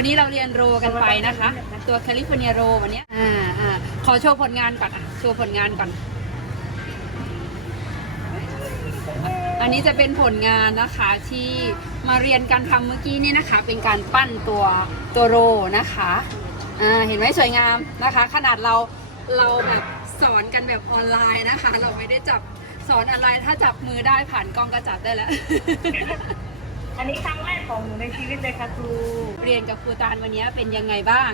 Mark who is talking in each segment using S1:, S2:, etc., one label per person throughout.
S1: วันนี้เราเรียนโรกันไปนะคะ ตัวแคลิฟอร์เนียโรวันนี้อ่าอ่าขอโชว์ผลงานก่อนอะโชว์ผลงานก่อน อันนี้จะเป็นผลงานนะคะที่มาเรียนการทำเมื่อกี้นี่นะคะ เป็นการปั้นตัวตัวโรนะคะอ่าเห็นไหมสวยงามนะคะ ขนาดเราเราแบบสอนกันแบบออนไลน์นะคะ เราไม่ได้จับสอนออนไลน์ถ้าจับมือได้ผ่านกล้องก็จับได้แล้ว
S2: อันนี้ครั้งแรกของหนูในชีวิตเลยค่ะครู
S1: เรียนกับครูตาลวันนี้เป็นยังไงบ้าง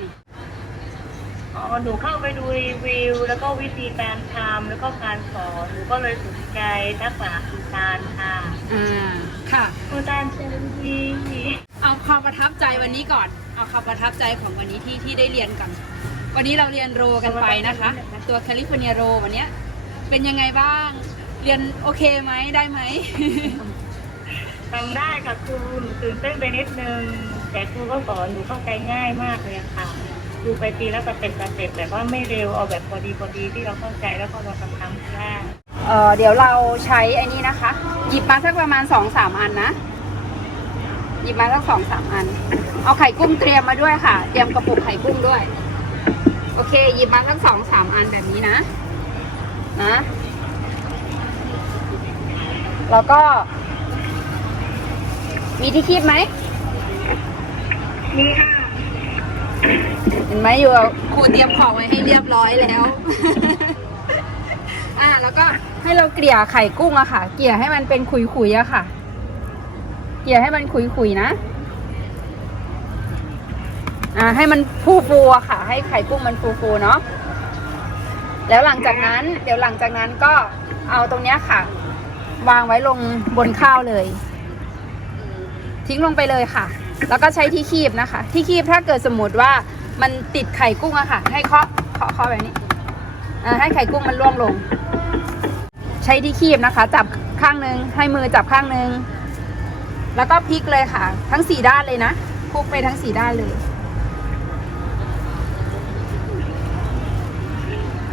S2: อ๋อ หนูเข้าไปดูรีวิว แล้วก็วิธีการทำแล้วก็การสอน หนูก็เลยสนใจทักษะครูตาลค่ะ
S1: อ่า ค่ะ
S2: ครูตาลใจดี
S1: เอาความประทับใจวันนี้ก่อน เอาความประทับใจของวันนี้ที่ที่ได้เรียนกัน วันนี้เราเรียนโรกันไปนะคะ ตัวแคลิฟอร์เนียโรวันเนี้ยเป็นยังไงบ้าง เรียนโอเคไหมได้ไหม
S2: ทำได้ค่ะครูหนูตื่นเต้นไปนิดนึง แต่ครูก็สอนหนูเข้าใจง่ายมากเลยค่ะดูไปทีแล้วก็เป็นสเต็ปแบบว่าไม่เร็วเอาแบบพอดีพอดีที่เราเข้าใจแล้วก็เราทำทำได้
S1: เอ่อเดี๋ยวเราใช้ไอ้นี้นะคะ หยิบมาสักประมาณสองสามอันนะ หยิบมาสักสองสามอัน เอาไข่กุ้งเตรียมมาด้วยค่ะ เตรียมกระปุกไข่กุ้งด้วย โอเค หยิบมาสักสองสามอันแบบนี้นะ นะ แล้วก็ มีที่คีบไหม
S2: นี่ค่ะ
S1: เห็นไหมอยู่กับครูเตรียมของไว้ให้เรียบร้อยแล้ว อะแล้วก็ให้เราเกลี่ยไข่กุ้งอะค่ะ เกลี่ยให้มันเป็นขุยๆอะค่ะ เกลี่ยให้มันขุยๆนะ อ่า ให้มันฟูๆอะค่ะ ให้ไข่กุ้งมันฟูๆเนาะ แล้วหลังจากนั้น เดี๋ยวหลังจากนั้นก็เอาตรงเนี้ยค่ะ วางไว้ลงบนข้าวเลย ทิ้งลงไปเลยค่ะ แล้วก็ใช้ที่คีบนะคะ ที่คีบถ้าเกิดสมมติว่ามันติดไข่กุ้งอะค่ะ ให้เคาะเคาะเคาะแบบนี้ให้ไข่กุ้งมันล่วงลง ใช้ที่คีบนะคะ จับข้างนึง ให้มือจับข้างนึง แล้วก็พลิกเลยค่ะ ทั้งสี่ด้านเลยนะคลุกไปทั้งสี่ด้านเลย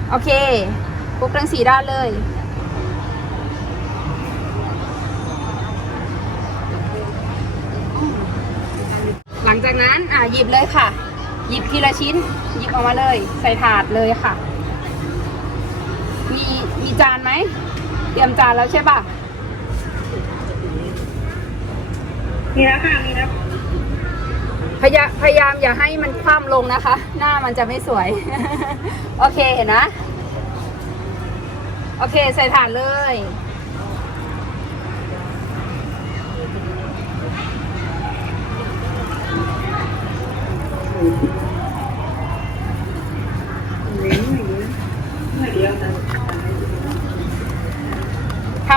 S1: โอเคคลุกทั้งสี่ด้านเลย หลัง จากนั้นอ่าหยิบเลยค่ะ หยิบทีละชิ้น หยิบออกมาเลย ใส่ถาดเลยค่ะ มีมีจานไหมเตรียมจานแล้วใช่ปะ
S2: มีแล้วค่ะมีแล้ว
S1: พยายามพยายามอย่าให้มันคว่ำลงนะคะ หน้ามันจะไม่สวย โอเคเห็นนะ โอเคใส่ถาดเลย ท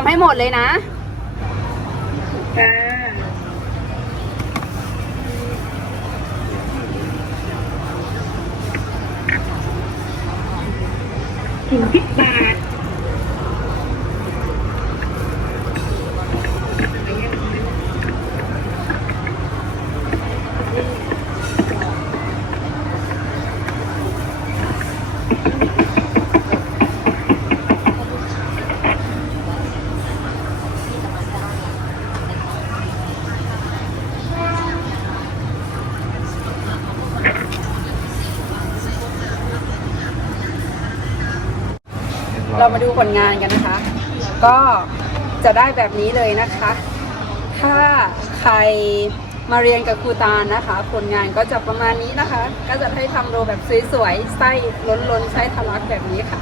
S1: ำให้หมดเลยนะ
S2: ค่ะถึงพิษบาท
S1: เรามาดูผลงานกันนะคะ ก็จะได้แบบนี้เลยนะคะ ถ้าใครมาเรียนกับครูตาลนะคะ ผลงานก็จะประมาณนี้นะคะ ก็จะให้ทำโรแบบสวยๆไส้ล้นๆไส้ทะลักแบบนี้ค่ะ